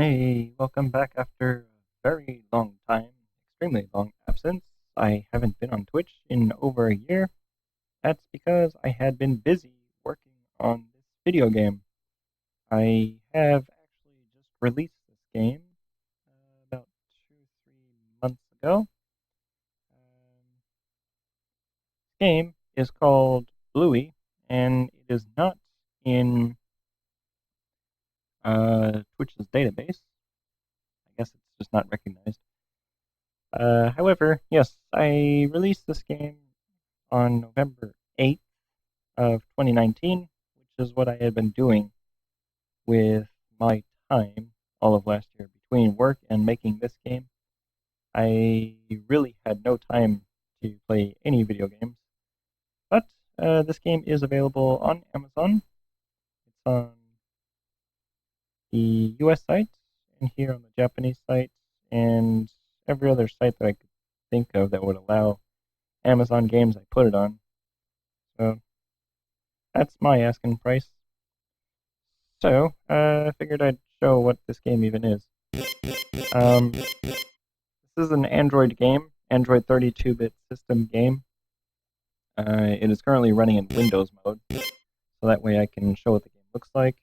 Hey, welcome back after a very long time, extremely long absence. I haven't been on Twitch in over a year. That's because I had been busy working on this video game. I have actually just released this game about 2, 3 months ago. This game is called Blewie, and it is not in Twitch's database. I guess it's just not recognized. However, yes, I released this game on November 8th of 2019, which is what I had been doing with my time all of last year between work and making this game. I really had no time to play any video games, but this game is available on Amazon. It's on the US site and here on the Japanese site and every other site that I could think of that would allow Amazon games I put it on. So that's my asking price. So I figured I'd show what this game even is. This is an Android game, Android 32-bit system game. It is currently running in Windows mode, so that way I can show what the game looks like.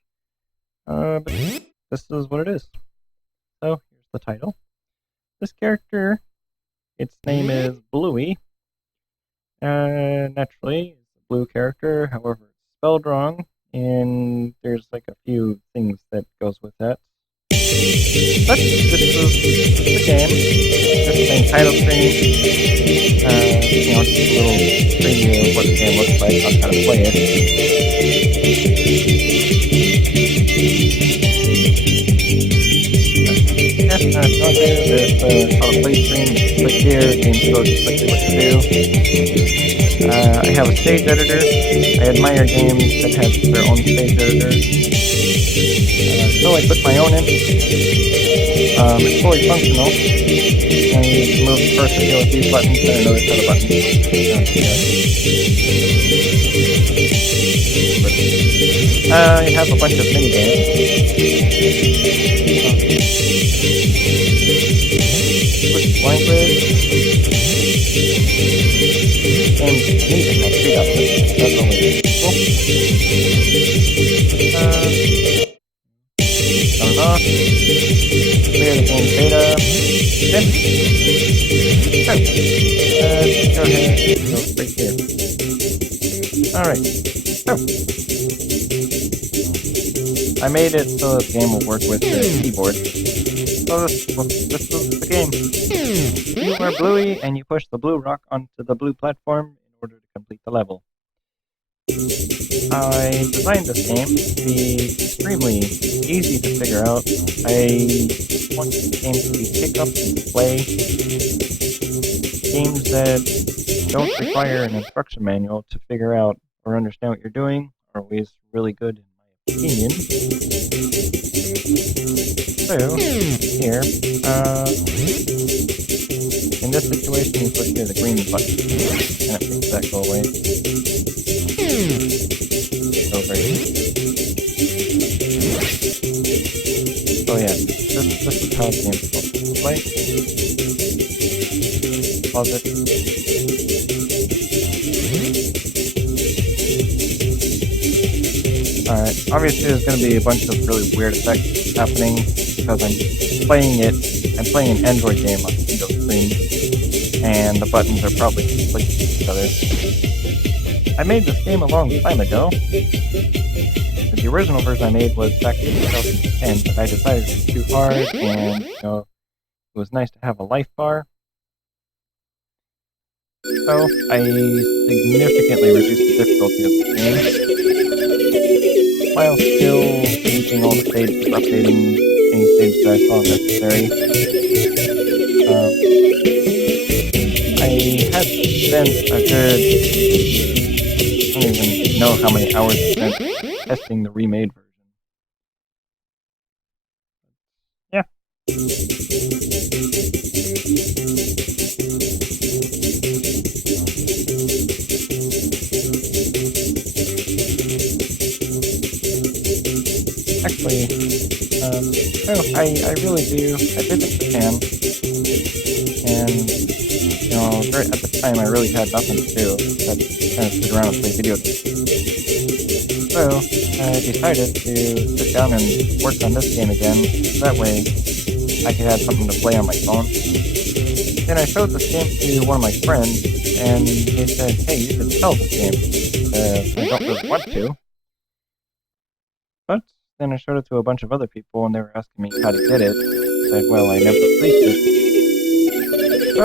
But this is what it is. So here's the title. This character, its name is Blewie. Naturally, it's a blue character, however, it's spelled wrong, and there's like a few things that goes with that. But this is the game. This is the title screen. Just a little preview of what the game looks like on how to play it. There's a play screen. Click here, the game shows exactly what to do. I have a stage editor. I admire games that have their own stage editor. So I put my own in. It's fully functional. I need to move the cursor here with these buttons and another set of buttons. I have a bunch of mini games. Switch language. And music has 3 options. That's always cool. Turn it off. Clear the game data. Okay. Go ahead. Go straight here. Alright. So I made it so the game will work with the keyboard. So this is the game. You are Blewie, and you push the blue rock onto the blue platform in order to complete the level. I designed this game to be extremely easy to figure out. I want the game to be pick up and play. Games that don't require an instruction manual to figure out or understand what you're doing are always really good in my opinion. So, here, in this situation you push here the green button, and it makes that go away. So great. So yeah, this is how the game's supposed to play. Pause it. Alright, obviously there's going to be a bunch of really weird effects happening because I'm playing an Android game on the Windows screen, and the buttons are probably conflicting with each other. I made this game a long time ago. The original version I made was back in 2010, but I decided it was too hard, and it was nice to have a life bar. So I significantly reduced the difficulty of the game, while still using all the stages, updating any stages that I saw necessary. I had spent a good, I don't even know how many hours I spent testing the remade version. Yeah. Actually, I really do. I visit Japan, and at the time I really had nothing to do but kind of sit around and play video games. So I decided to sit down and work on this game again. That way I could have something to play on my phone. Then I showed this game to one of my friends, and he said, "Hey, you should sell this game." I don't really want to, but then I showed it to a bunch of other people, and they were asking me how to get it. I said, "Well, I never released it." So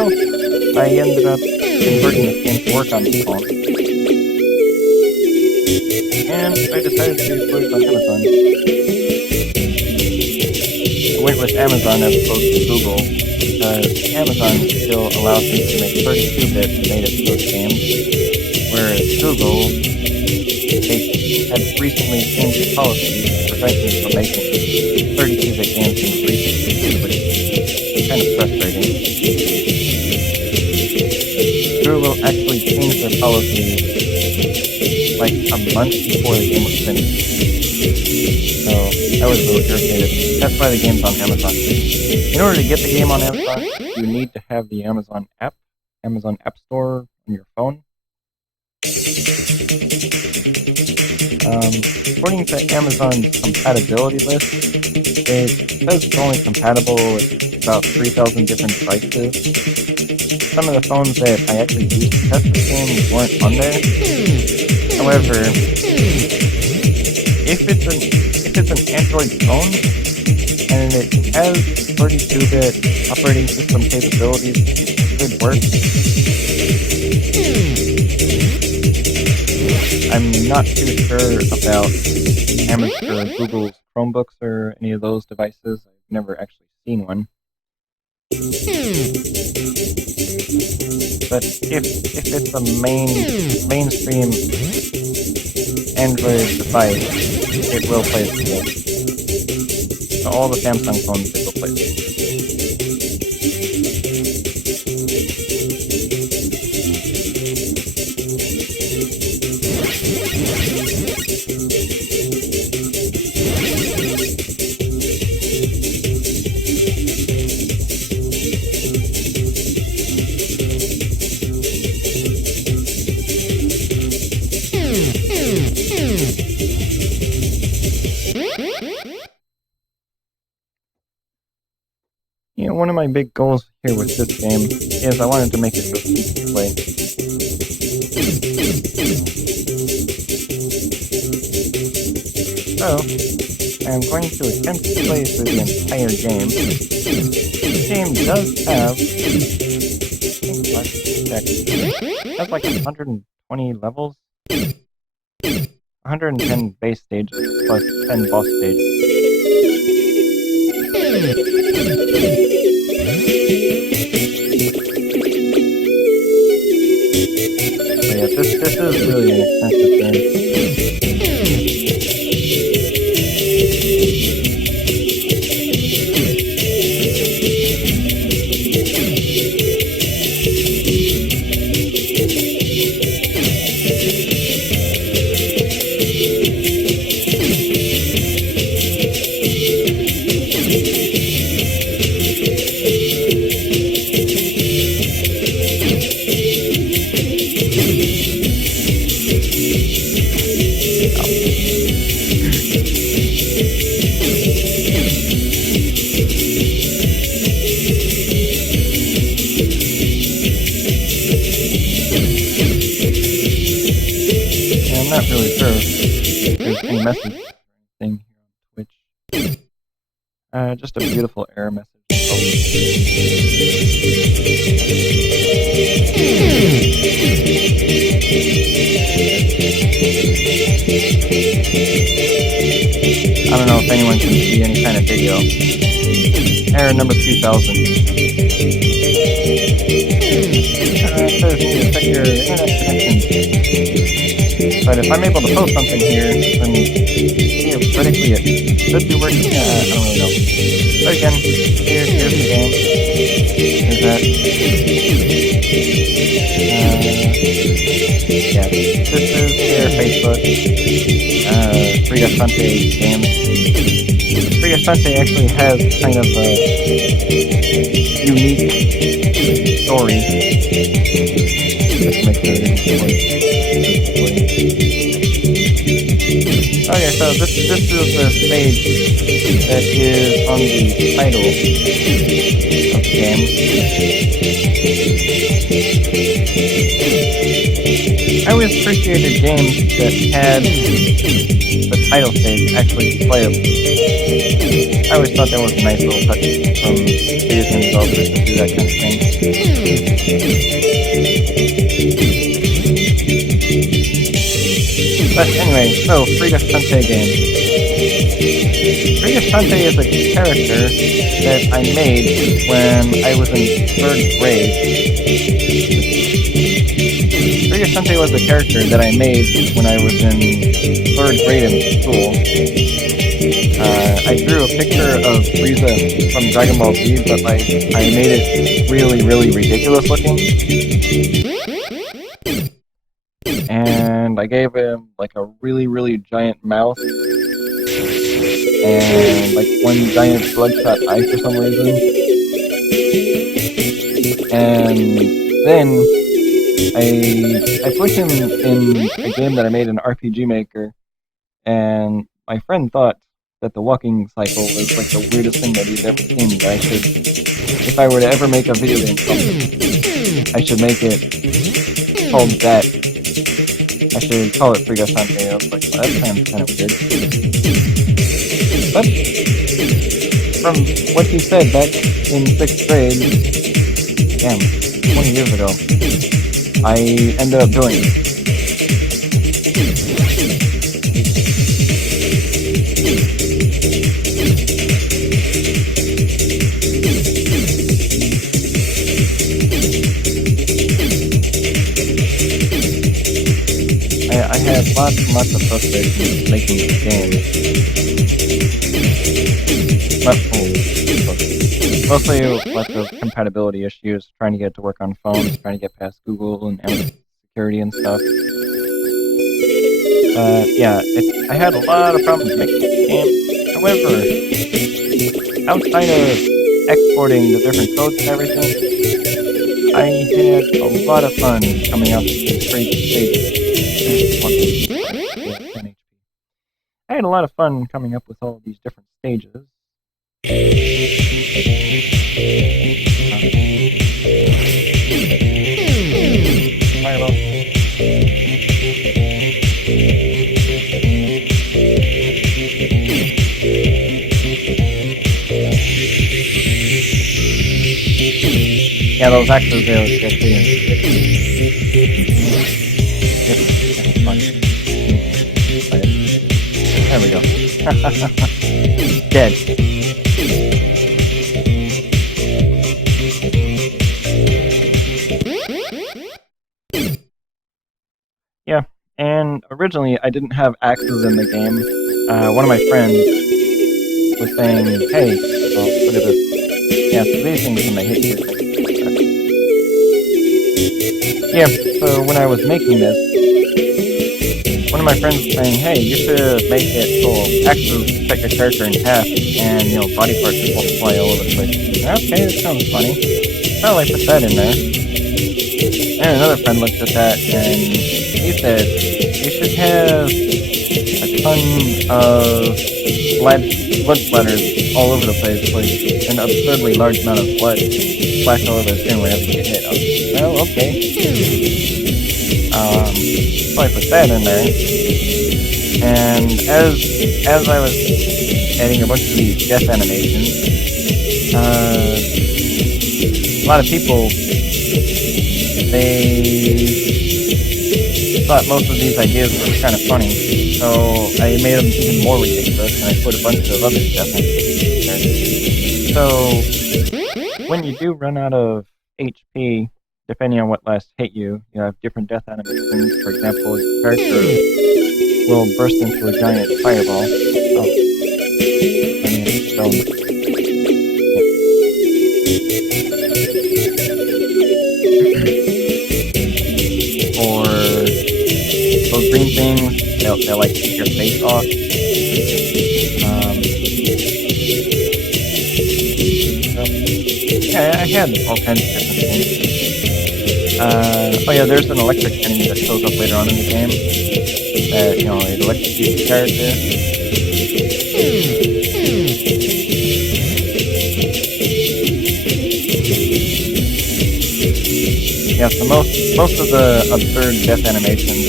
I ended up converting this game to work on the phone, and I decided to put it on Amazon. I went with Amazon as opposed to Google, because Amazon still allows me to make 32-bit native Ghost games, whereas Google, they had recently changed the policy to prevent me from making 32-bit games in the recent, which is kind of frustrating. Google actually changed their policy like a month before the game was finished. So I was a little irritated. That's why the game's on Amazon. In order to get the game on Amazon, you need to have the Amazon app, Amazon App Store on your phone. According to Amazon's compatibility list, it says it's only compatible with about 3,000 different devices. Some of the phones that I actually used to test this game weren't on there. However, if it's an Android phone and it has 32-bit operating system capabilities, it should work. I'm not too sure about Amazon or Google's Chromebooks or any of those devices. I've never actually seen one. But if it's a mainstream Android device, it will play the game. So all the Samsung phones, it will play the game. One of my big goals here with this game is I wanted to make it so easy to play. So, I'm going to attempt to play through the entire game. This game does have, it has like 120 levels, 110 base stages, plus 10 boss stages. So yeah, this is really an expensive game. I'm not really sure if there's any message or anything here on Twitch. Just a beautiful error message. I don't know if anyone can see any kind of video. Error number 2000. It says you need to check your internet connection. But if I'm able to post something here, then theoretically it should be working. I don't really know. But again, here's the game. Here's that. Yeah, this is their Facebook. Free to front page games. Free Free Asante actually has kind of a unique story. Let's make sure okay, so this is the stage that is on the title of the game. I always appreciated games that had the title stage actually playable. I always thought that was a nice little touch from video game developers to do that kind of thing. But anyway, so Free Asante game. Free Asante is a character that I made when I was in 3rd grade. Free Asante was a character that I made when I was in 3rd grade in school. I drew a picture of Frieza from Dragon Ball Z, but like I made it really, really ridiculous looking. And I gave him like a really, really giant mouth and like one giant bloodshot eye for some reason. And then I put him in a game that I made in RPG Maker, and my friend thought that the walking cycle was like the weirdest thing that he'd ever seen. That I should, if I were to ever make a video game company, I should make it called that. I should call it Free Asante. I was like, well, that sounds kind of weird. But from what he said back in 6th grade, damn, 20 years ago, I ended up doing it. I had lots and lots of frustration making this game. Mostly lots of compatibility issues, trying to get it to work on phones, trying to get past Google and Amazon security and stuff. Yeah, I had a lot of problems making this game. However, outside of exporting the different codes and everything, I had a lot of fun coming up with these crazy stages. I had a lot of fun coming up with all of these different stages. Fireball. Yeah, those axes there was good too. There we go. Dead. Yeah, and originally I didn't have axes in the game. One of my friends was saying, hey, well, look at this. Yeah, so these things when they hit you. Yeah, so when I was making this, one of my friends was saying, hey, you should make it so axes cut your character in half and, body parts just won't fly all over the place. Okay, that sounds funny. Well, I put that in there. And another friend looked at that and he said, you should have a ton of blood splatters all over the place, like an absurdly large amount of blood splash all over the screen whenever you get hit. I was like, well, okay. So I put that in there, and as I was adding a bunch of these death animations, a lot of people, they thought most of these ideas were kind of funny, so I made them even more ridiculous, and I put a bunch of other death animations in there. So when you do run out of HP, depending on what last hit you, you have different death animations. For example, your character will burst into a giant fireball. Oh. I mean, stone. Yeah. Or those green things, they'll like take your face off. had all kinds of different things. Oh yeah, there's an electric enemy that shows up later on in the game that, it electrocutes the character. Yeah, so most of the absurd death animations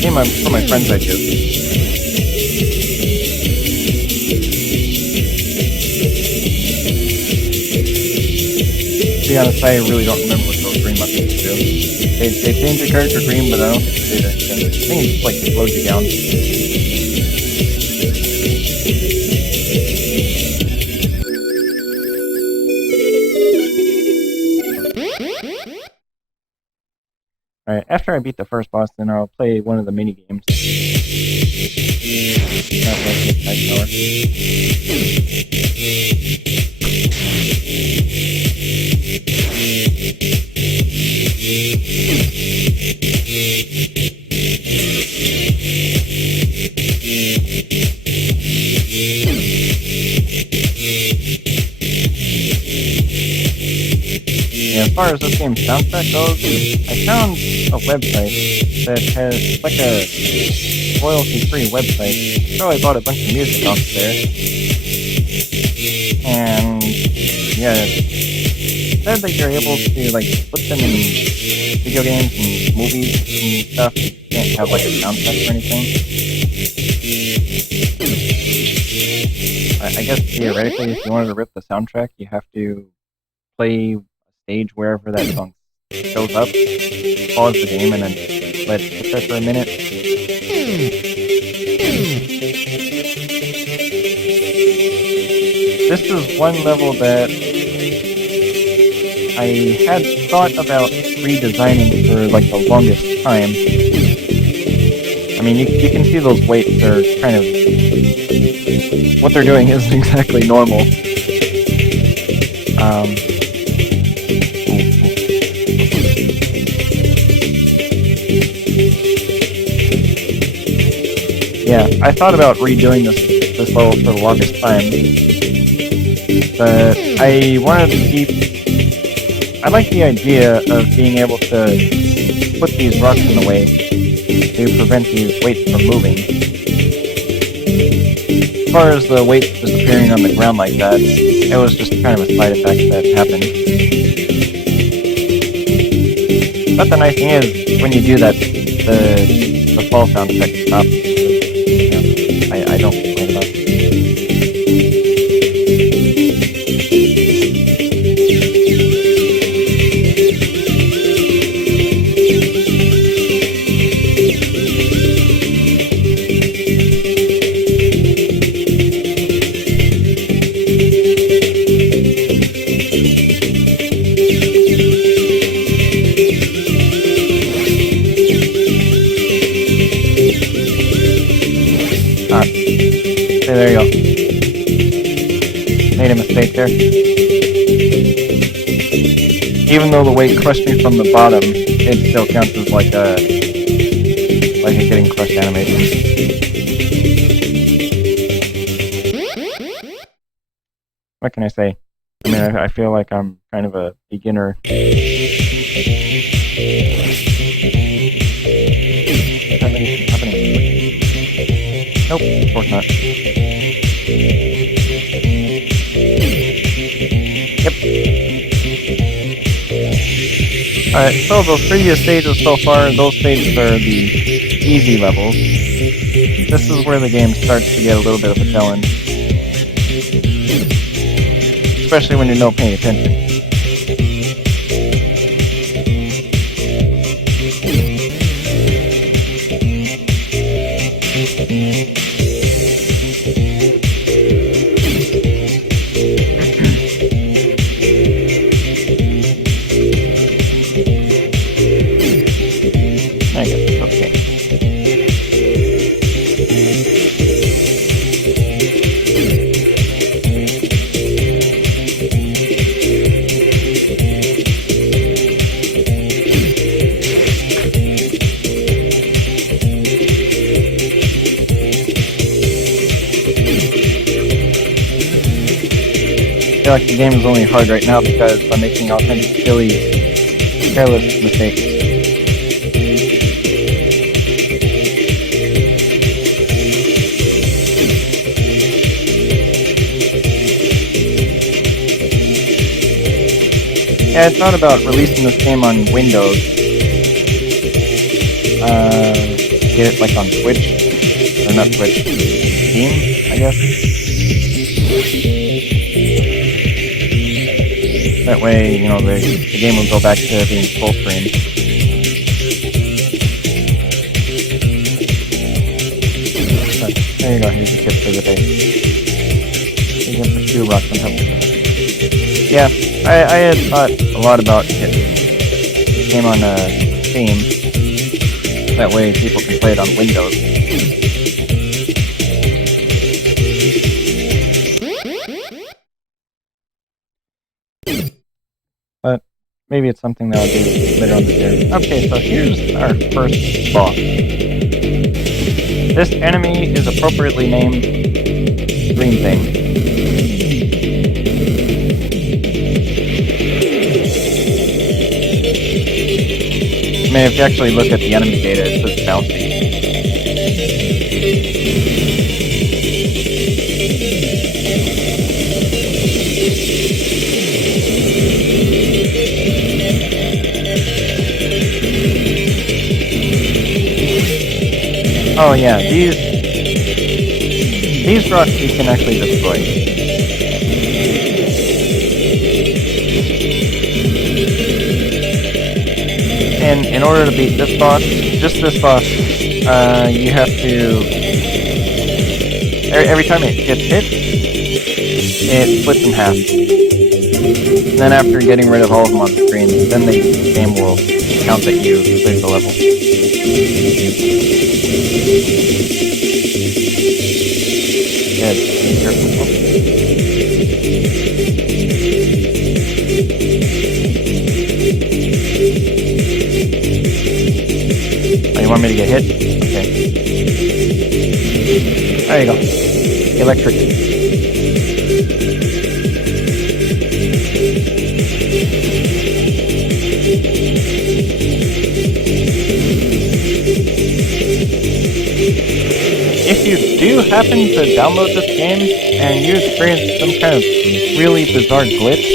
came from my friends' ideas. To be honest, I really don't remember what those green buttons do. They change your character green, but I don't think they did anything. I think it just like slowed you down. Alright, after I beat the first boss, then I'll play one of the mini games. Yeah, as far as this game's soundtrack goes, I found a website that has like a royalty-free website. So I bought a bunch of music off there. And yeah, it said that you're able to like put them in video games and movies and stuff. You can't have like a soundtrack or anything. I guess theoretically, if you wanted to rip the soundtrack, you have to play a stage wherever that song shows up, pause the game, and then let it sit there for a minute. This is one level that I had thought about redesigning for like the longest time. I mean, you can see those weights are kind of... What they're doing isn't exactly normal. Yeah, I thought about redoing this level for the longest time, but I wanted to keep... I like the idea of being able to put these rocks in the way to prevent these weights from moving. As far as the weight disappearing on the ground like that, it was just kind of a side effect that happened. But the nice thing is, when you do that, the fall soundtrack stops. I don't complain about it. There you go. Made a mistake there. Even though the weight crushed me from the bottom, it still counts as like a getting crushed animation. What can I say? I mean, I feel like I'm kind of a beginner. Nope, of course not. Yep. Alright, so those previous stages so far, those stages are the easy levels. This is where the game starts to get a little bit of a challenge. Especially when you're not paying attention. I guess it's okay. feel like the game is only hard right now because I'm making all kinds of silly, careless mistakes. Yeah, I thought about releasing this game on Windows. Get it like on Twitch, or not Twitch, Steam, I guess. That way, you know, the game will go back to being full screen. But there you go, here's your tip for the day. You can pursue rocks on top of it. Yeah, I had thought a lot about it. It came on Steam. That way people can play it on Windows. But maybe it's something that I'll do later on this year. Okay, so here's our first boss. This enemy is appropriately named Green Thing. I mean, if you actually look at the enemy data, it says bouncy. Oh yeah, these rocks you can actually destroy. And in order to beat this boss, just this boss, you have to... Every time it gets hit, it splits in half. And then after getting rid of all of them on the screen, then the game will count that you cleared the level. Yeah, be careful. Oh, you want me to get hit? Okay. There you go. Electric. If you do happen to download this game and you experience some kind of really bizarre glitch,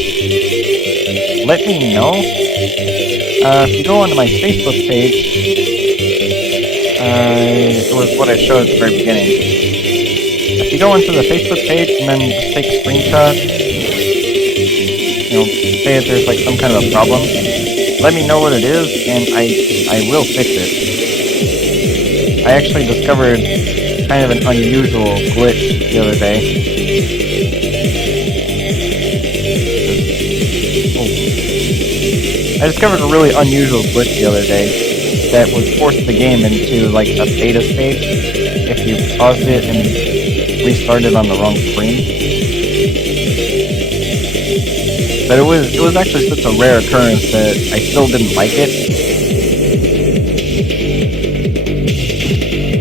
let me know. If you go onto my Facebook page, it was what I showed at the very beginning. If you go onto the Facebook page and then just take screenshots, you know, say that there's like some kind of a problem, let me know what it is and I will fix it. I actually discovered kind of an unusual glitch the other day. I discovered a really unusual glitch the other day that would force the game into like a beta stage if you paused it and restarted on the wrong screen. But it was actually such a rare occurrence that I still didn't like it.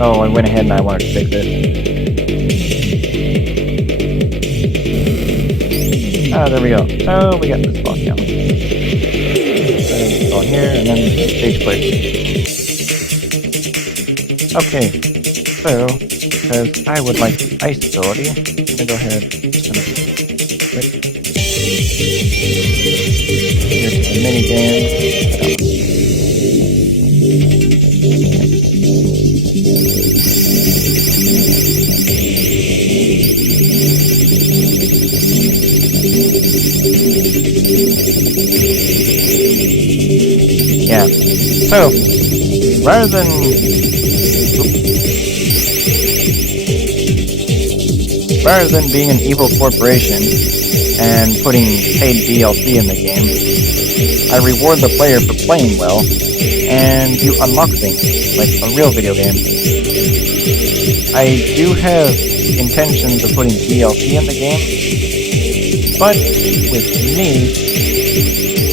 Oh, I went ahead and I wanted to fix it. Ah, there we go. So we got this boss down. Go in here and then stage clear. Okay, so because I would like the ice ability, I'm gonna go ahead and just gonna quick. Here's the mini game. Yeah. So rather than being an evil corporation and putting paid DLC in the game, I reward the player for playing well, and you unlock things, like a real video game. I do have intentions of putting DLC in the game, but with me,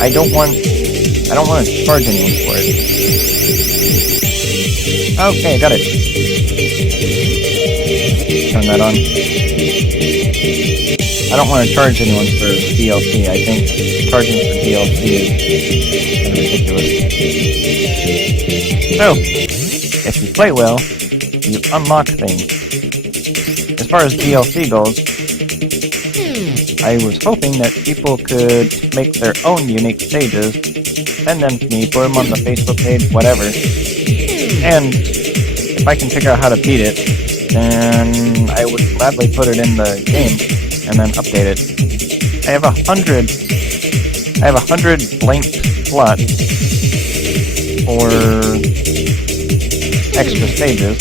I don't want to charge anyone for it. Okay, got it. Turn that on. I don't want to charge anyone for DLC. I think charging for DLC is kind of ridiculous. So, if you play well, you unlock things. As far as DLC goes, I was hoping that people could make their own unique stages, send them to me, put them on the Facebook page, whatever, and if I can figure out how to beat it, then I would gladly put it in the game and then update it. I have 100 blank slots for extra stages.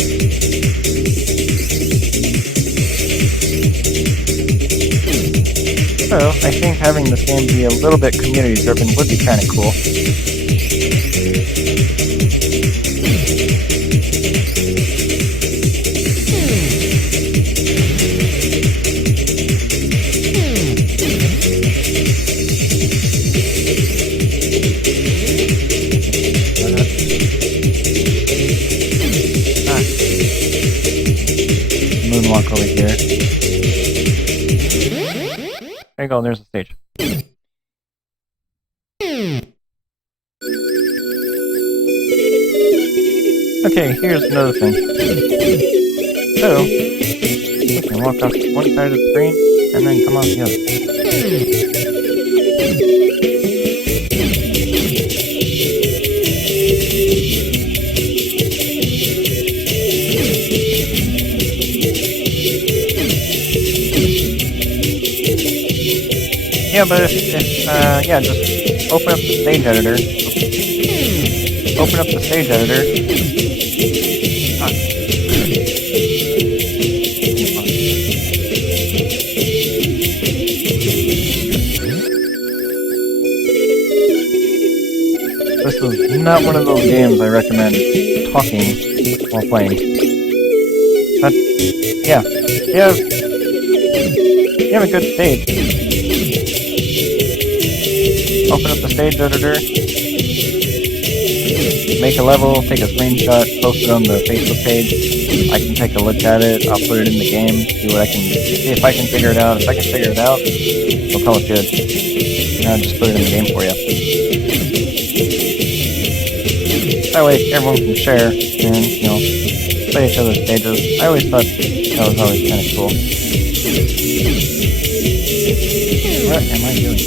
So I think having this game be a little bit community driven would be kind of cool. Moonwalk over here. There you go, there's the stage. Okay, here's another thing. So, you can walk off one side of the screen, and then come off the other. Yeah, but yeah, just open up the stage editor. Open up the stage editor. This is not one of those games I recommend talking while playing. But, yeah, you have a good stage. Open up the stage editor, make a level, take a screenshot, post it on the Facebook page. I can take a look at it, I'll put it in the game, see if I can figure it out. If I can figure it out, we'll call it good. And I'll just put it in the game for you. That way everyone can share and, play each other's stages. I always thought that was always kind of cool. What am I doing?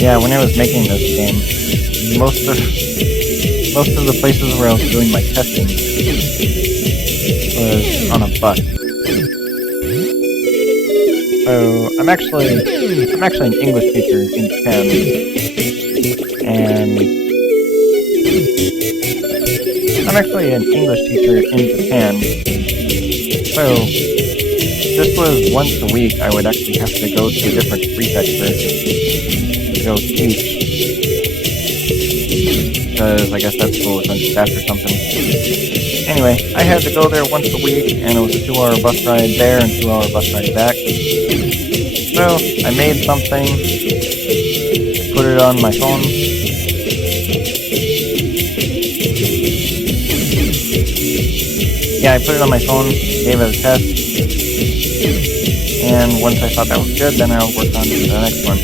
Yeah, when I was making this game, most of the places where I was doing my testing was on a bus. So I'm actually an English teacher in Japan, and so this was once a week. I would actually have to go to a different prefecture to go teach, because I guess that school was understaffed or something. Anyway, I had to go there once a week, and it was a 2-hour bus ride there and 2-hour bus ride back. So, I made something, put it on my phone. Yeah, I put it on my phone, gave it a test, and once I thought that was good, then I'll work on the next one.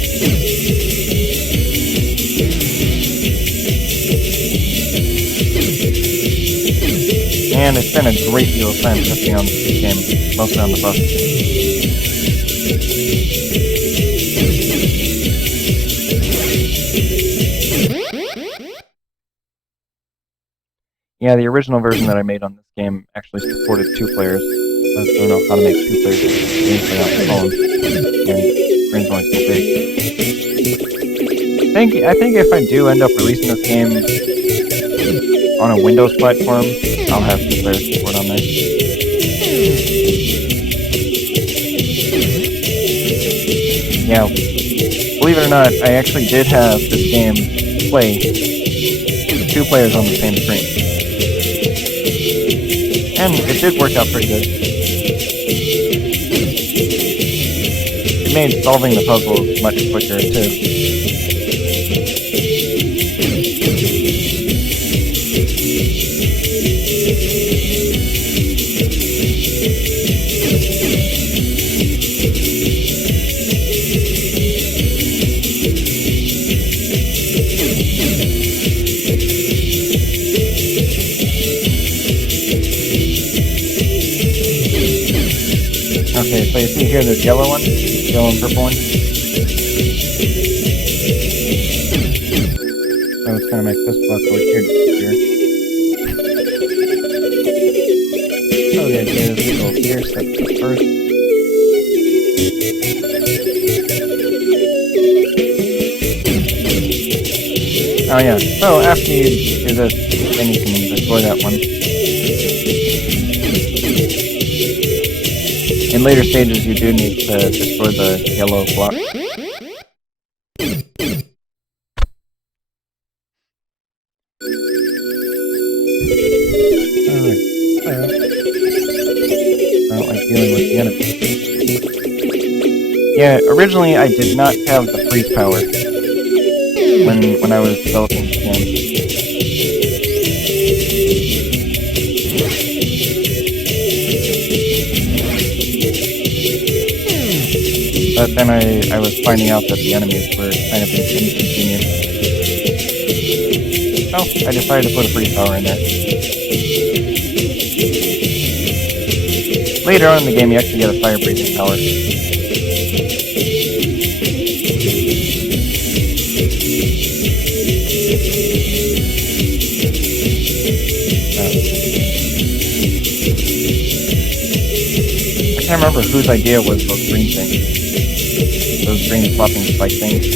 And I spent a great deal of time testing on this game, mostly on the bus. Yeah, the original version that I made on this game actually supported 2 players. I don't know how to make 2 players gameplay on the phone, and the screen's only so big. I think if I do end up releasing this game on a Windows platform, I'll have 2 players support on there. Yeah, believe it or not, I actually did have this game play 2 players on the same screen. And it did work out pretty good. It made solving the puzzles much quicker, too. Okay, so you see here there's yellow one, yellow and purple one. So it's gonna make this block over here disappear. So the idea is we go here, set this first. Oh yeah, so after you do this, then you can destroy that one. In later stages, you do need to destroy the yellow block. Alright, I don't like dealing with the enemy. Yeah, originally I did not have the freeze power when I was developing the game. But then I was finding out that the enemies were kind of inconvenient. So I decided to put a freeze power in there. Later on in the game you actually get a fire breathing power. I can't remember whose idea was those green things. Those green flopping spike things.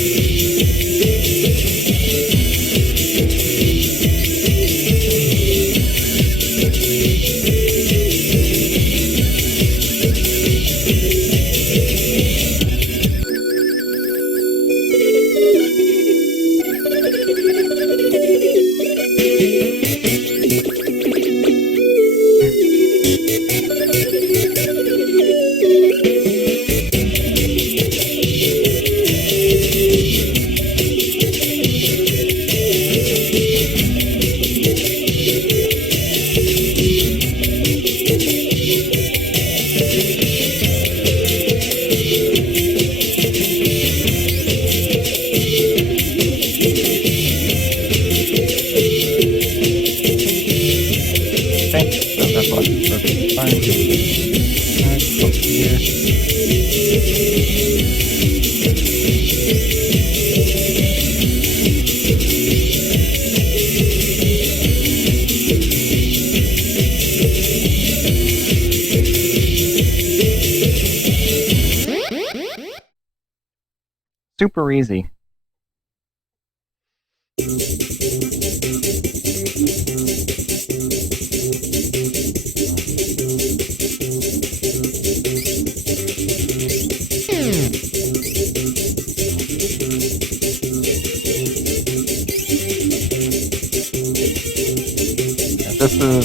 Super easy.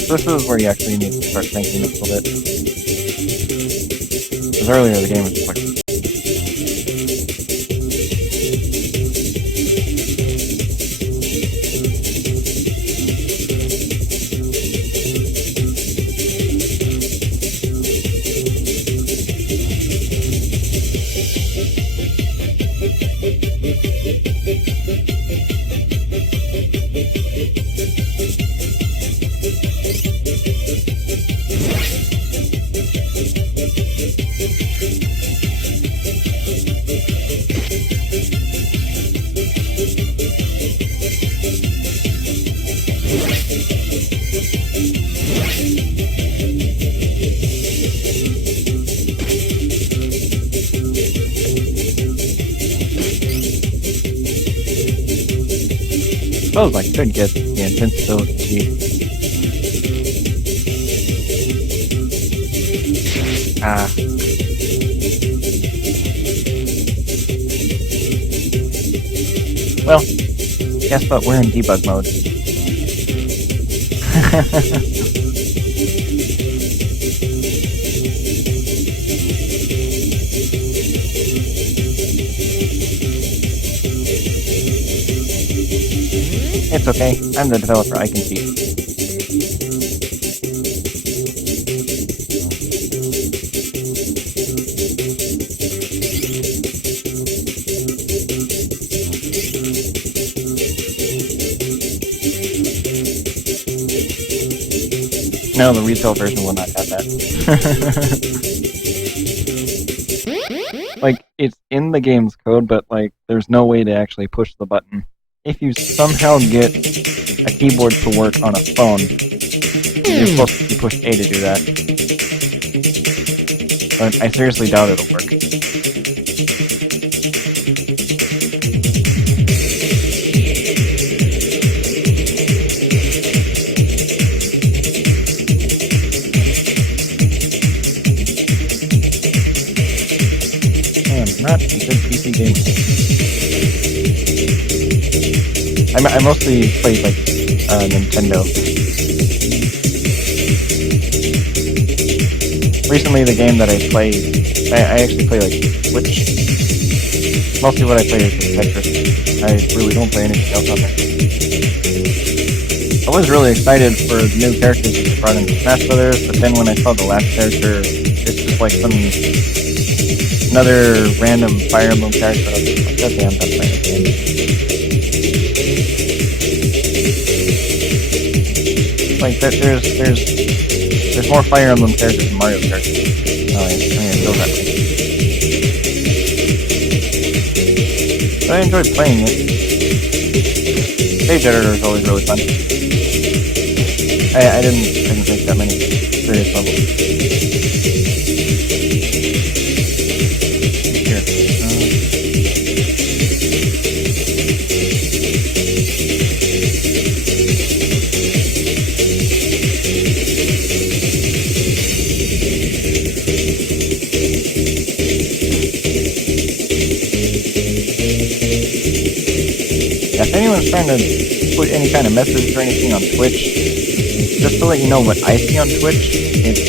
This is where you actually need to start thinking a little bit. Because earlier the game was just like... I suppose I could get the invincibility cheat. Ah. Well, guess what? We're in debug mode. It's okay. I'm the developer. I can cheat. No, the retail version will not have that. Like, it's in the game's code, but, like, there's no way to actually push the button. If you somehow get a keyboard to work on a phone, you're supposed to push A to do that. But I seriously doubt it'll work. Not a good PC game. I mostly played like Nintendo. Recently, the game that I play, I actually play like Switch. Mostly what I play is Tetris. I really don't play anything else on there. I was really excited for the new characters that they brought into Smash Brothers, but then when I saw the last character, it's just like another random Fire Emblem character. I was just like, okay, I'm done playing this game. Like there's more Fire Emblem characters than Mario characters. Oh, I'm gonna feel that way. But I enjoyed playing it. Stage editor is always really fun. I didn't make that many serious levels. If anyone's trying to put any kind of message or anything on Twitch, just to let you know what I see on Twitch, it's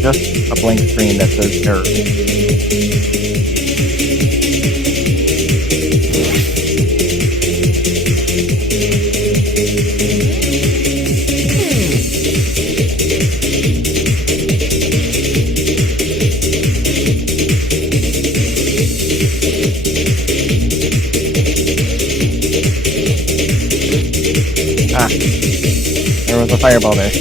just a blank screen that says error. Ah, there was a fireball there.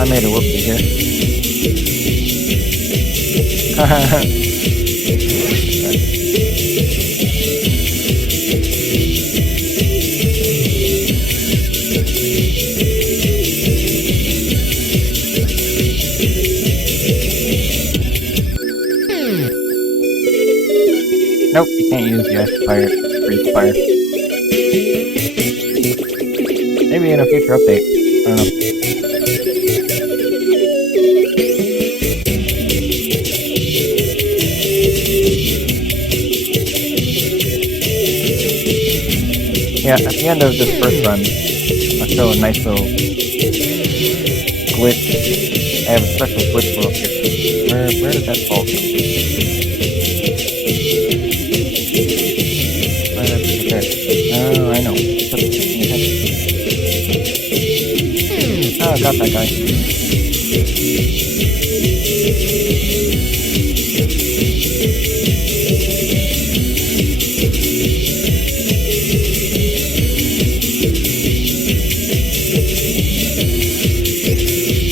I made a whoopsie here. Nope, you can't use the ice fire to breathe fire. Maybe in a future update. I don't know. Yeah, at the end of this first run, I'll show a nice little glitch. I have a special glitch move here. Where did that fall from? Right up there. Oh, I know. Oh, I got that guy.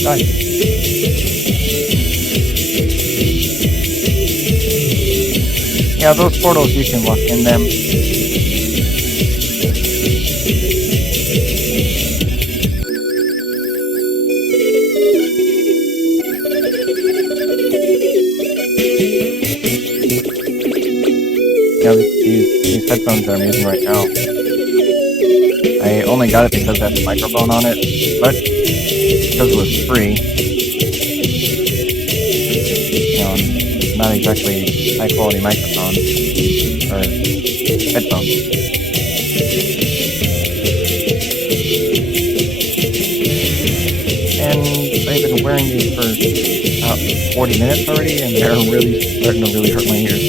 Die. Yeah, those portals, you can walk in them. Yeah, these headphones that I'm using right now, I only got it because it has a microphone on it, but because it was free, you know, not exactly high quality microphone or headphones. And I've been wearing these for about 40 minutes already, and they're really starting to really hurt my ears.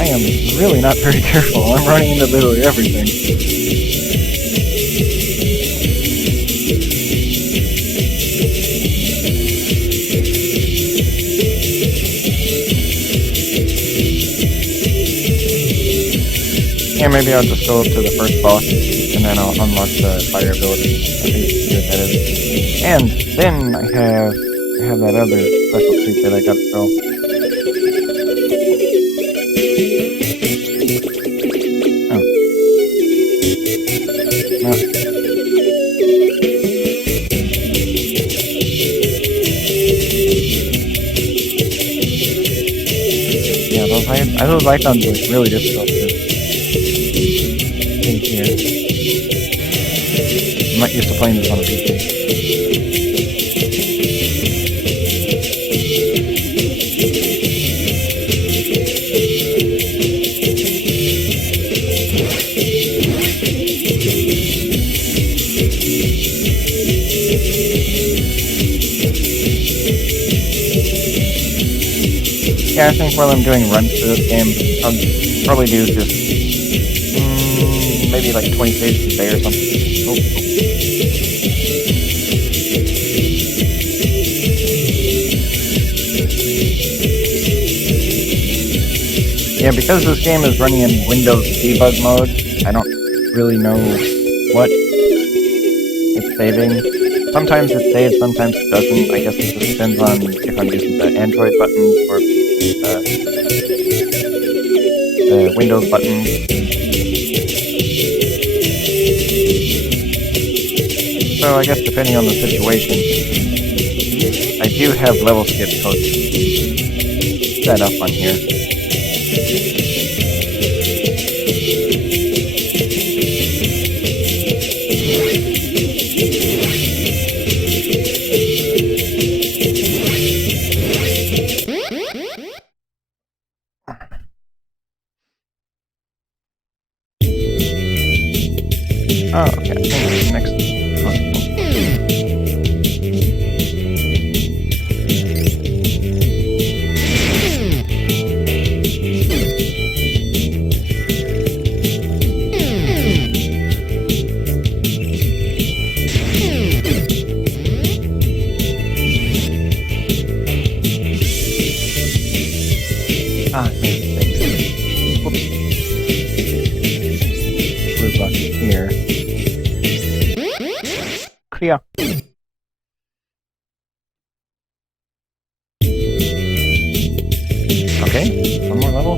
I am really not very careful. I'm running into literally everything. Yeah, maybe I'll just go up to the first boss, and then I'll unlock the fire ability. I think see what that is. And then I have that other special suit that I got to go. Oh. No. Yeah, those icons are really difficult to see here. I'm not used to playing this on a PC. Yeah, I think while I'm doing runs through this game, I'll probably do just maybe like 20 stages a day or something. Oh. Yeah, because this game is running in Windows debug mode, I don't really know what it's saving. Sometimes it saves, sometimes it doesn't. I guess it just depends on if I'm using the Android buttons or the Windows buttons. So I guess depending on the situation, I do have level skip code set up on here. Oh, okay. Next. Ah, thanks. Whoops. Blue block here. Clear. Okay, one more level.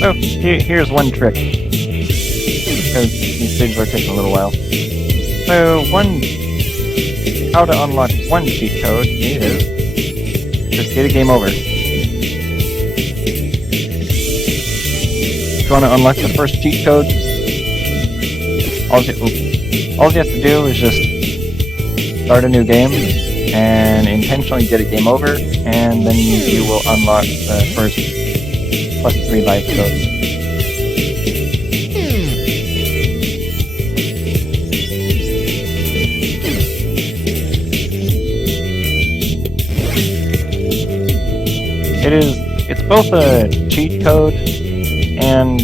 So, here's one trick, because these stages are taking a little while. So, how to unlock one cheat code is just get a game over. If you want to unlock the first cheat code, all you have to do is just start a new game and intentionally get a game over, and then you will unlock the first +3 life codes. It's both a cheat code and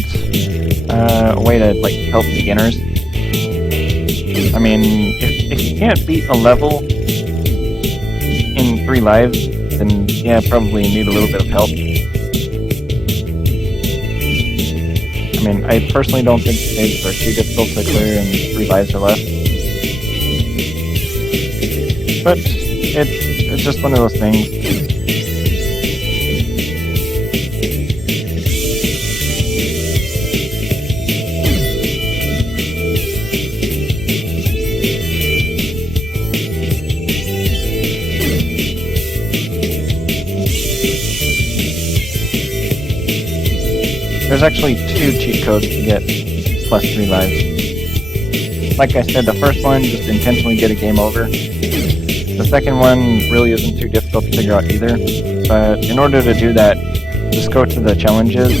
a way to help beginners. I mean, if you can't beat a level in 3 lives, then yeah, probably need a little bit of help. I mean, I personally don't think stages are too difficult to clear in 3 lives or less. But it's just one of those things. There's actually 2 cheat codes to get plus 3 lives. Like I said, the first one, just intentionally get a game over. The second one really isn't too difficult to figure out either, but in order to do that, just go to the challenges,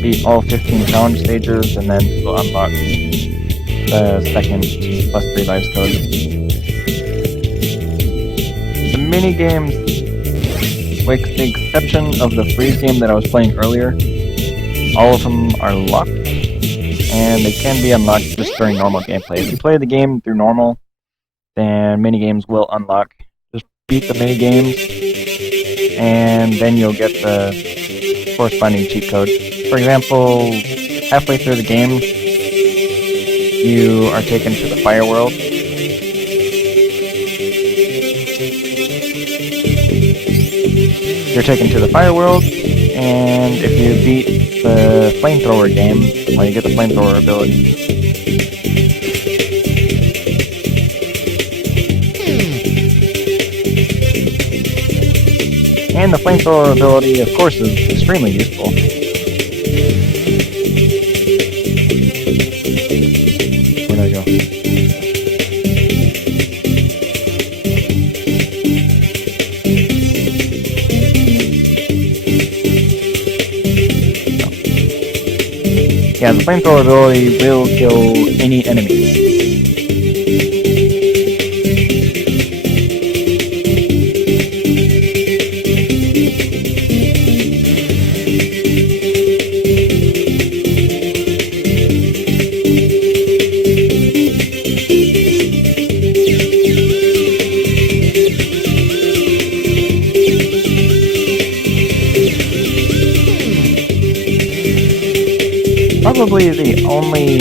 beat all 15 challenge stages, and then you'll unlock the second plus 3 lives code. The mini games, with the exception of the freeze game that I was playing earlier, all of them are locked, and they can be unlocked just during normal gameplay. If you play the game through normal, then minigames will unlock. Just beat the minigames, and then you'll get the corresponding cheat code. For example, halfway through the game, you are taken to the fire world. You're taken to the fire world, and if you beat the flamethrower game, well, you get the flamethrower ability. And the flamethrower ability, of course, is extremely useful. Where'd I go? Yeah, the flamethrower ability will kill any enemies. Probably the only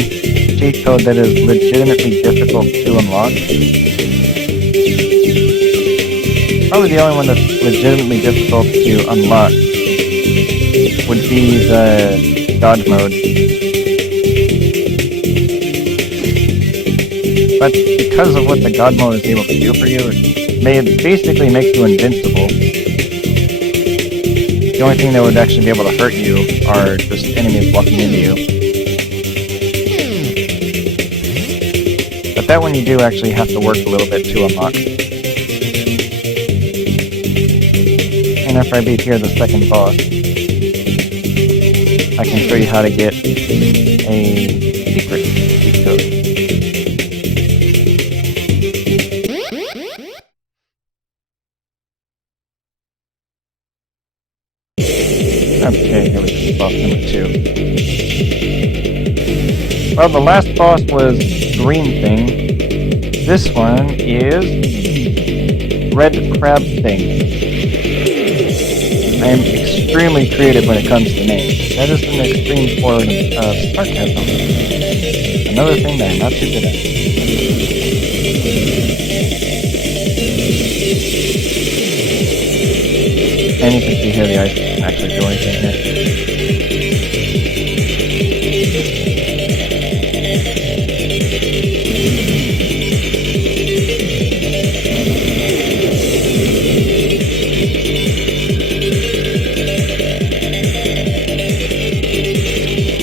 cheat code that is legitimately difficult to unlock. Probably the only one that's legitimately difficult to unlock would be the dodge mode. But because of what the God mode is able to do for you, it basically makes you invincible. The only thing that would actually be able to hurt you are just enemies walking into you. But that one you do actually have to work a little bit to unlock. And after I beat here the second boss, I can show you how to get a secret cheat code. Okay, here we go, boss number 2. Well, the last boss was green thing. This one is red crab thing. I am extremely creative when it comes to names. That is an extreme form of sarcasm. Another thing that I'm not too good at. And you can see here the ice doesn't actually do anything here.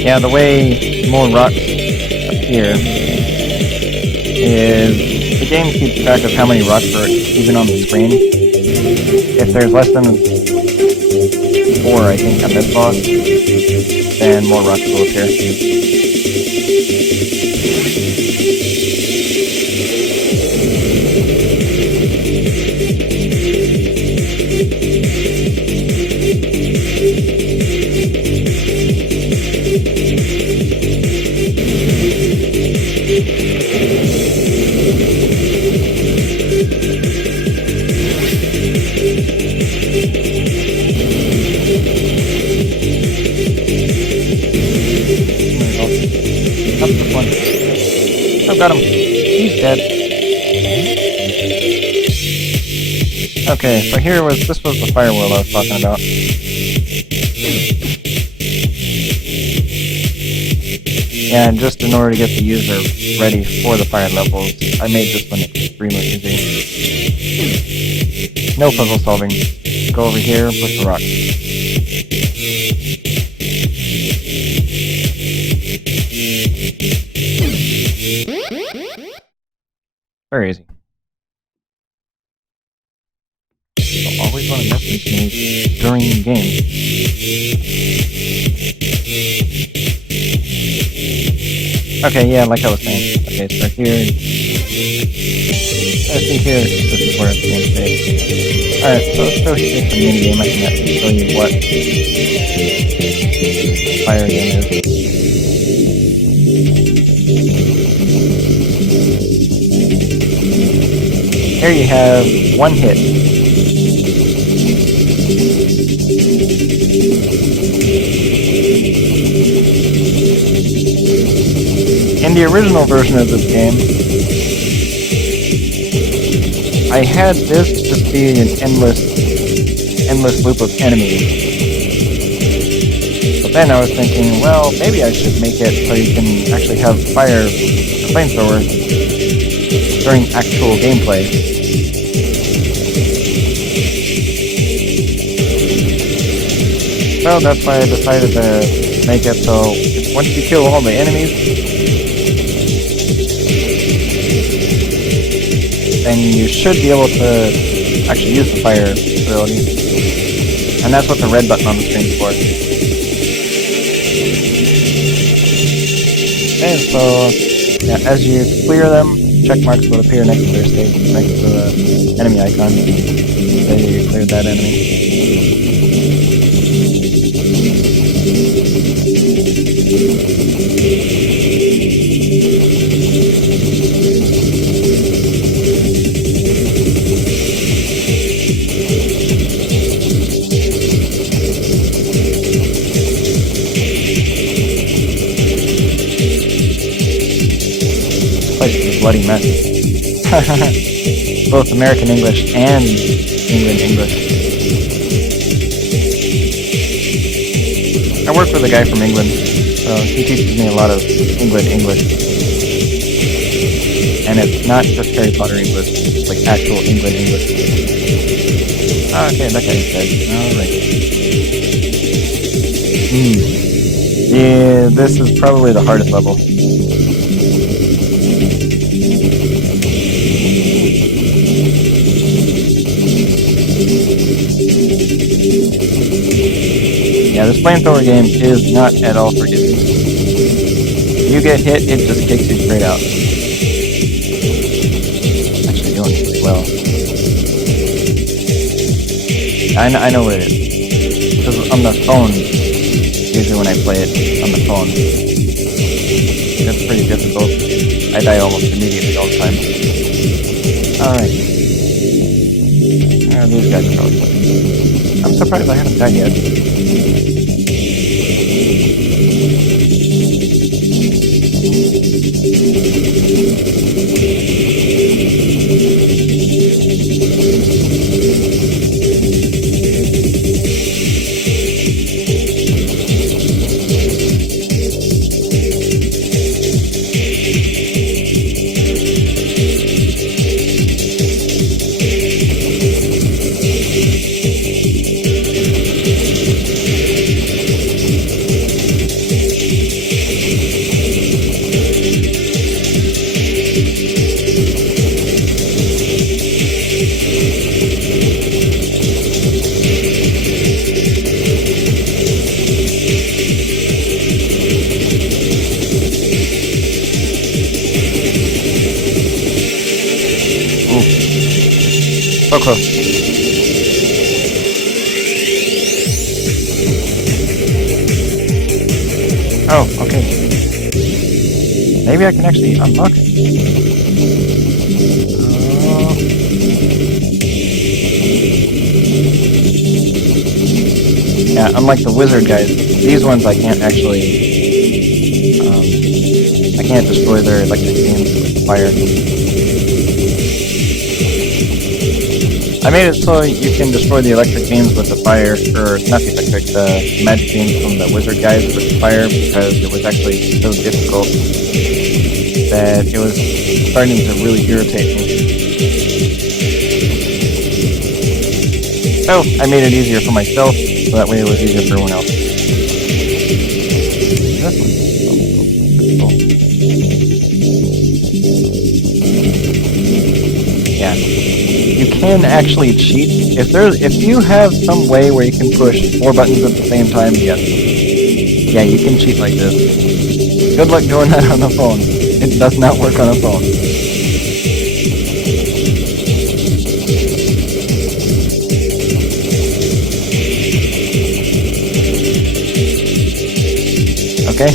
Yeah, the way more rocks appear is the game keeps track of how many rocks are even on the screen. If there's less than 4, I think, on this boss, then more rocks will appear. Okay, so this was the fire world I was talking about. And just in order to get the user ready for the fire levels, I made this one extremely easy. No puzzle solving. Go over here, push the rock. Very easy. You'll always want to mess with these during the game. Okay, yeah, like I was saying. Okay, so here. I see here, this is where it's going to stay. Alright, so let's go here to the mini game. I can actually show you what fire game is. Here you have one hit. In the original version of this game, I had this just be an endless loop of enemies. But then I was thinking, well, maybe I should make it so you can actually have flamethrower during actual gameplay. So that's why I decided to make it so once you kill all the enemies, then you should be able to actually use the fire ability. And that's what the red button on the screen is for. Okay, so yeah, as you clear them, check marks will appear next to their stage, next to the enemy icon. So you cleared that enemy. Bloody mess. Both American English and England English. I work with a guy from England, so he teaches me a lot of England English. And it's not just Harry Potter English, it's like actual England English. Okay, that guy's dead. Alright. Yeah, this is probably the hardest level. Yeah, this flamethrower game is not at all forgiving. You get hit, it just kicks you straight out. Actually doing pretty well. I know what it is. Because on the phone, usually when I play it on the phone, it's pretty difficult. I die almost immediately all the time. Alright. These guys are probably fun. I'm surprised I haven't died yet. So close. Oh, okay. Maybe I can actually unlock it. Yeah, unlike the wizard guys, these ones I can't actually... I can't destroy their electric beams with fire. I made it so you can destroy the electric beams with the fire, or not the electric, the magic beams from the wizard guys with the fire, because it was actually so difficult that it was starting to really irritate me. So I made it easier for myself, so that way it was easier for everyone else. This one. Oh, cool. Yeah. You can actually cheat. If you have some way where you can push 4 buttons at the same time, yes. Yeah, you can cheat like this. Good luck doing that on the phone. It does not work on a phone. Okay.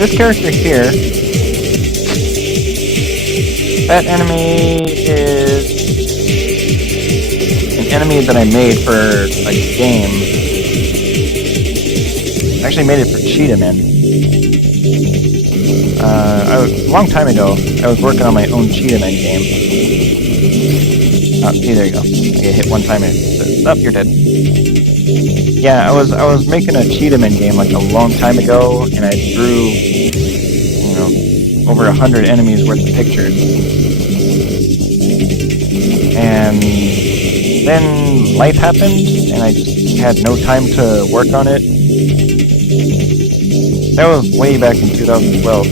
This character here, that enemy is an enemy that I made for a game. I actually made it for Cheetah Men. A long time ago, I was working on my own Cheetah Men game. Oh, see, there you go. I get hit one time and it says, oh, you're dead. Yeah, I was making a Cheetah Men game like a long time ago, and I drew, you know, over 100 enemies worth of pictures. And then life happened, and I just had no time to work on it. That was way back in 2012.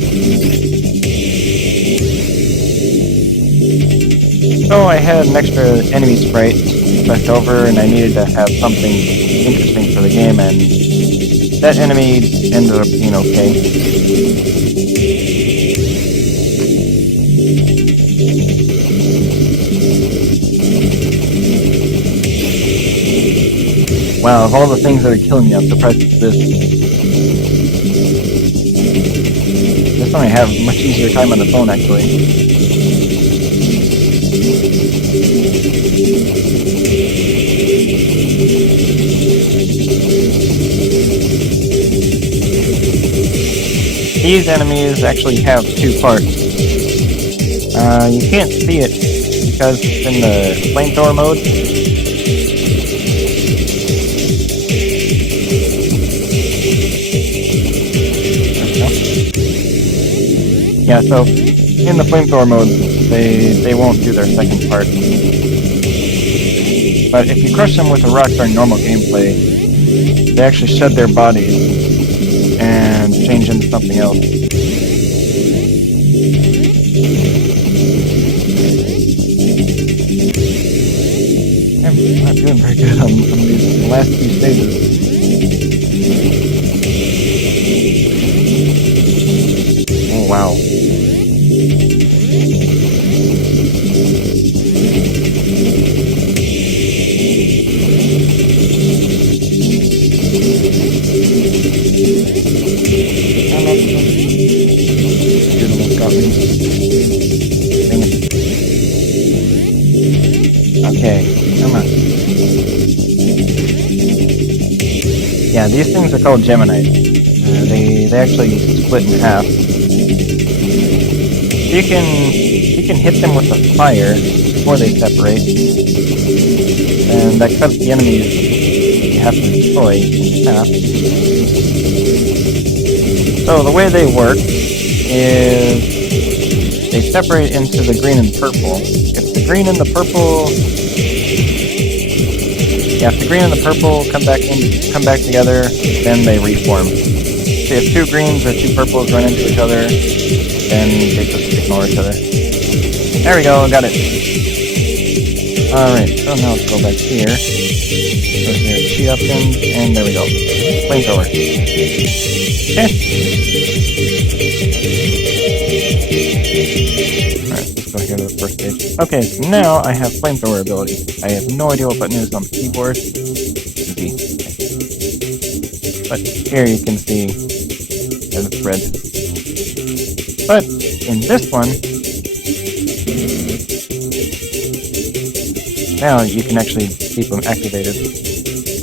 So I had an extra enemy sprite left over, and I needed to have something interesting for the game, and that enemy ended up being okay. Wow, of all the things that are killing me, I'm surprised it's this. This one I have a much easier time on the phone, actually. These enemies actually have 2 parts. You can't see it because it's in the flamethrower mode. Yeah, so in the flamethrower mode, they won't do their second part. But if you crush them with a rock during normal gameplay, they actually shed their bodies and change into something else. I'm not doing very good on these last few stages. Oh, wow. Okay, come on. Yeah, these things are called Gemini. They actually split in half. You can hit them with a fire before they separate, and that cuts the enemies you have to destroy in half. So the way they work is they separate into the green and purple. If the green and the purple come back together, then they reform. So if 2 greens or 2 purples run into each other, then they just ignore each other. There we go, I got it. Alright, so now let's go back here. Go here, cheat options, and there we go. Flamethrower. Okay. Alright, let's go here to the first stage. Okay, so now I have flamethrower ability. I have no idea what button is on the keyboard. Okay. But here you can see that it's red. But in this one, now you can actually keep them activated.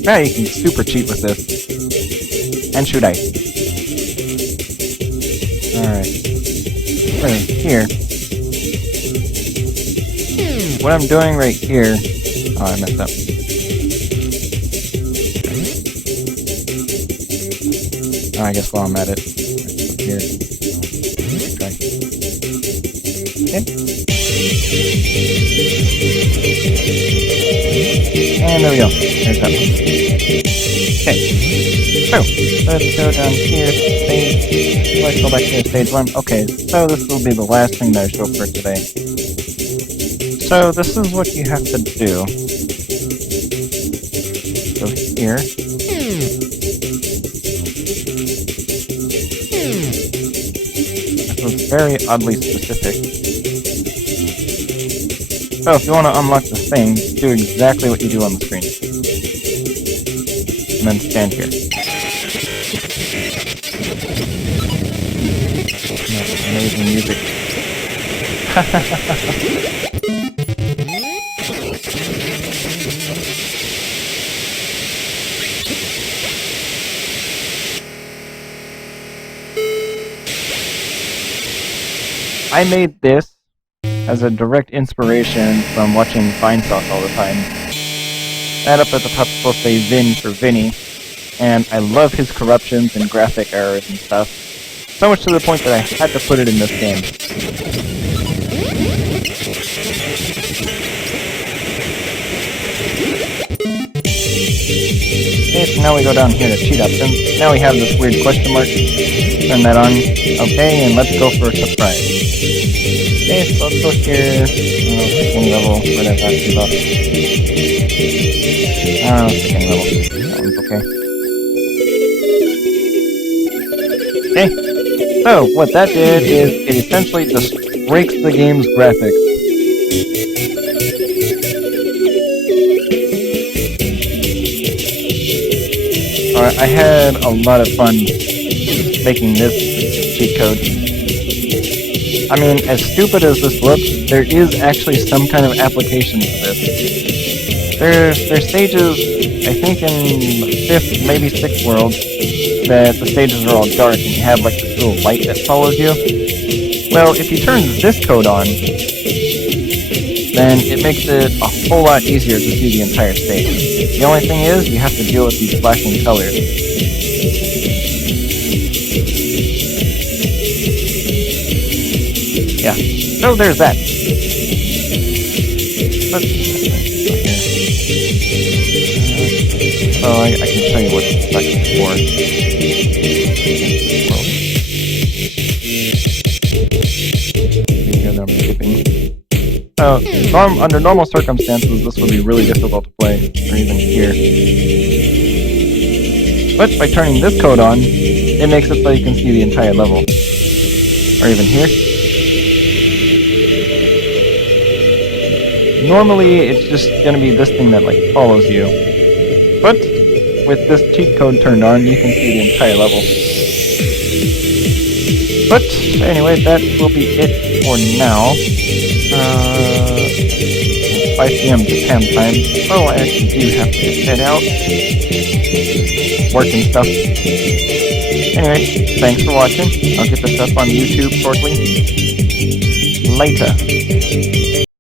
Yeah, you can super cheat with this. And shoot ice. Alright. Right here. What I'm doing right here... Oh, I messed up. Oh, I guess while I'm at it. Right up here. Try. Okay. And there we go. There's that one. Okay. So, let's go down here to stage. Let's go back to stage 1. Okay, so this will be the last thing that I show for today. So, this is what you have to do. Go here. This was very oddly specific. So, if you want to unlock this thing, do exactly what you do on the screen. And then stand here. Amazing music. I made this as a direct inspiration from watching Vine Sauce all the time. That up at the top is supposed to say Vin for Vinny, and I love his corruptions and graphic errors and stuff. So much to the point that I had to put it in this game. Okay, so now we go down here to cheat options. Now we have this weird question mark. Turn that on. Okay, and let's go for a surprise. Okay, so let's go here. Pick any level, whatever that is up. Let's pick any level. That one's okay. Okay. So, what that did is it essentially just breaks the game's graphics. Alright, I had a lot of fun making this cheat code. I mean, as stupid as this looks, there is actually some kind of application to this. There's stages, I think in the 5th, maybe 6th world, that the stages are all dark and you have like this little light that follows you. Well, if you turn this code on, then it makes it a whole lot easier to see the entire stage. The only thing is, you have to deal with these flashing colors. Yeah, so there's that. So I can show you what to expect for. Here I'm skipping. Under normal circumstances, this would be really difficult to play, or even here. But by turning this code on, it makes it so you can see the entire level. Or even here. Normally, it's just gonna be this thing that like follows you. But with this cheat code turned on, you can see the entire level. But anyway, that will be it for now. 5 p.m. Japan time. Oh, I actually do have to head out. Work and stuff. Anyway, thanks for watching. I'll get this up on YouTube shortly. Later.